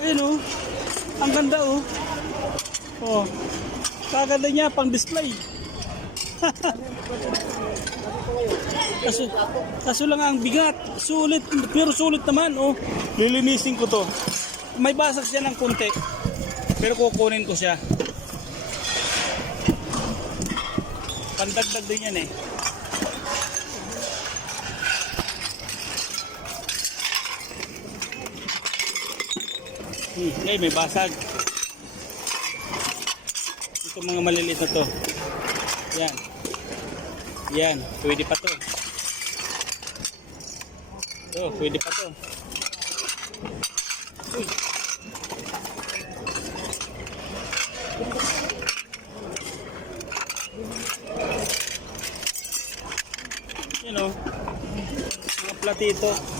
Ayun oh. Ang ganda oh. Oh. Kaganda niya pang display. kaso lang ang bigat. Sulit, pero sulit naman oh. Lilinisin ko to. May basag siya ng konti. Pero kukunin ko siya. Pandagdag din yan eh. Okay, may basag. Ito mga maliliit na to. Yan. Yan, pwede pa to. Oh, pwede pa to. Uy. Yan o. Mga platito.